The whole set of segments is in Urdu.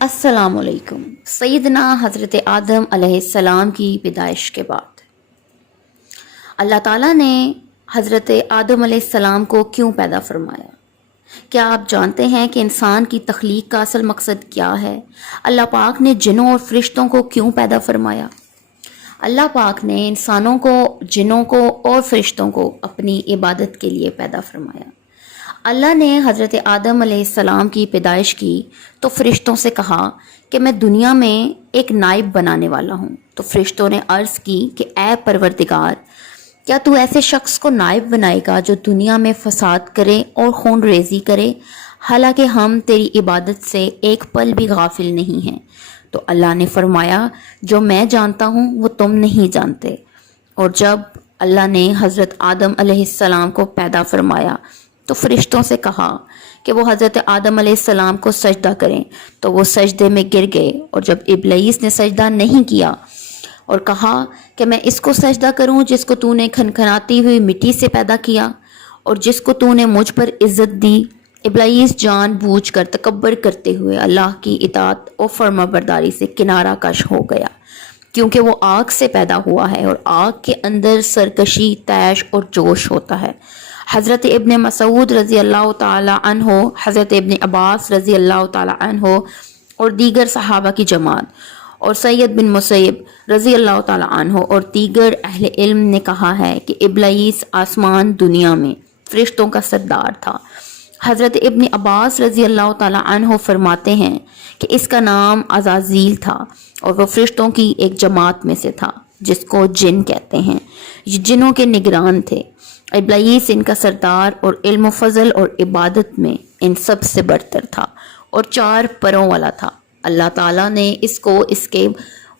السلام علیکم۔ سیدنا حضرت آدم علیہ السلام کی پیدائش کے بعد اللہ تعالیٰ نے حضرت آدم علیہ السلام کو کیوں پیدا فرمایا؟ کیا آپ جانتے ہیں کہ انسان کی تخلیق کا اصل مقصد کیا ہے؟ اللہ پاک نے جنوں اور فرشتوں کو کیوں پیدا فرمایا؟ اللہ پاک نے انسانوں کو، جنوں کو اور فرشتوں کو اپنی عبادت کے لیے پیدا فرمایا۔ اللہ نے حضرت آدم علیہ السلام کی پیدائش کی تو فرشتوں سے کہا کہ میں دنیا میں ایک نائب بنانے والا ہوں۔ تو فرشتوں نے عرض کی کہ اے پروردگار، کیا تو ایسے شخص کو نائب بنائے گا جو دنیا میں فساد کرے اور خون ریزی کرے، حالانکہ ہم تیری عبادت سے ایک پل بھی غافل نہیں ہیں؟ تو اللہ نے فرمایا، جو میں جانتا ہوں وہ تم نہیں جانتے۔ اور جب اللہ نے حضرت آدم علیہ السلام کو پیدا فرمایا تو فرشتوں سے کہا کہ وہ حضرت آدم علیہ السلام کو سجدہ کریں، تو وہ سجدے میں گر گئے۔ اور جب ابلیس نے سجدہ نہیں کیا اور کہا کہ میں اس کو سجدہ کروں جس کو تو نے کھنکھناتی ہوئی مٹی سے پیدا کیا اور جس کو تو نے مجھ پر عزت دی، ابلیس جان بوجھ کر تکبر کرتے ہوئے اللہ کی اطاعت اور فرما برداری سے کنارہ کش ہو گیا، کیونکہ وہ آگ سے پیدا ہوا ہے اور آگ کے اندر سرکشی، طیش اور جوش ہوتا ہے۔ حضرت ابن مسعود رضی اللہ تعالی عنہ، حضرت ابن عباس رضی اللہ تعالی عنہ اور دیگر صحابہ کی جماعت اور سید بن مسیب رضی اللہ تعالی عنہ اور دیگر اہل علم نے کہا ہے کہ ابلیس آسمان دنیا میں فرشتوں کا سردار تھا۔ حضرت ابن عباس رضی اللہ تعالی عنہ فرماتے ہیں کہ اس کا نام عزازیل تھا اور وہ فرشتوں کی ایک جماعت میں سے تھا جس کو جن کہتے ہیں۔ یہ جنوں کے نگران تھے۔ ابلیس ان کا سردار اور علم و فضل اور عبادت میں ان سب سے برتر تھا اور 4 پروں والا تھا۔ اللہ تعالیٰ نے اس کو اس کے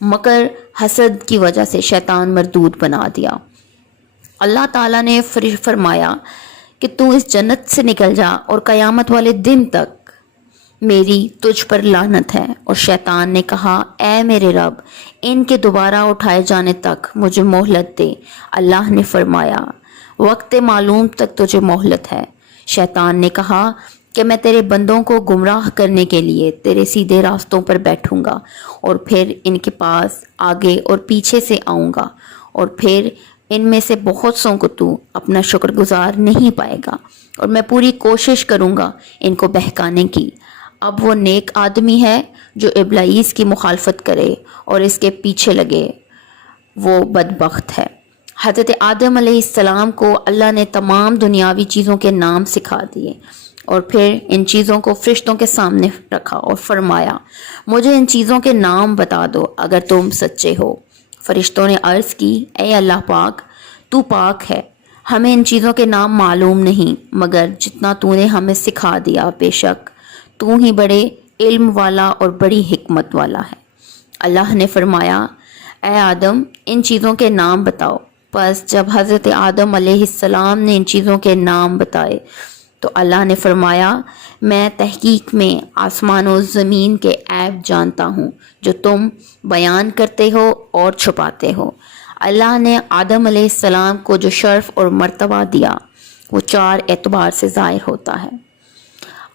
مکر حسد کی وجہ سے شیطان مردود بنا دیا۔ اللہ تعالیٰ نے فرمایا کہ تو اس جنت سے نکل جا اور قیامت والے دن تک میری تجھ پر لعنت ہے۔ اور شیطان نے کہا، اے میرے رب، ان کے دوبارہ اٹھائے جانے تک مجھے مہلت دے۔ اللہ نے فرمایا، وقت معلوم تک تجھے مہلت ہے۔ شیطان نے کہا کہ میں تیرے بندوں کو گمراہ کرنے کے لیے تیرے سیدھے راستوں پر بیٹھوں گا اور پھر ان کے پاس آگے اور پیچھے سے آؤں گا، اور پھر ان میں سے بہت سوں کو تو اپنا شکر گزار نہیں پائے گا، اور میں پوری کوشش کروں گا ان کو بہکانے کی۔ اب وہ نیک آدمی ہے جو ابلیس کی مخالفت کرے اور اس کے پیچھے لگے، وہ بدبخت ہے۔ حضرت آدم علیہ السلام کو اللہ نے تمام دنیاوی چیزوں کے نام سکھا دیے اور پھر ان چیزوں کو فرشتوں کے سامنے رکھا اور فرمایا، مجھے ان چیزوں کے نام بتا دو اگر تم سچے ہو۔ فرشتوں نے عرض کی، اے اللہ پاک، تو پاک ہے، ہمیں ان چیزوں کے نام معلوم نہیں مگر جتنا تو نے ہمیں سکھا دیا، بے شک تو ہی بڑے علم والا اور بڑی حکمت والا ہے۔ اللہ نے فرمایا، اے آدم، ان چیزوں کے نام بتاؤ۔ پس جب حضرت آدم علیہ السلام نے ان چیزوں کے نام بتائے تو اللہ نے فرمایا، میں تحقیق میں آسمان و زمین کے عیب جانتا ہوں جو تم بیان کرتے ہو اور چھپاتے ہو۔ اللہ نے آدم علیہ السلام کو جو شرف اور مرتبہ دیا وہ 4 اعتبار سے ظاہر ہوتا ہے۔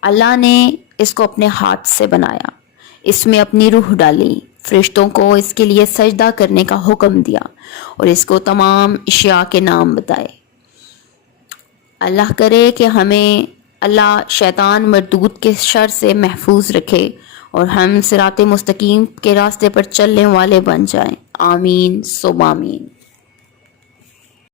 اللہ نے اس کو اپنے ہاتھ سے بنایا، اس میں اپنی روح ڈالی، فرشتوں کو اس کے لیے سجدہ کرنے کا حکم دیا اور اس کو تمام اشیاء کے نام بتائے۔ اللہ کرے کہ ہمیں اللہ شیطان مردود کے شر سے محفوظ رکھے اور ہم صراط مستقیم کے راستے پر چلنے والے بن جائیں۔ آمین ثم آمین۔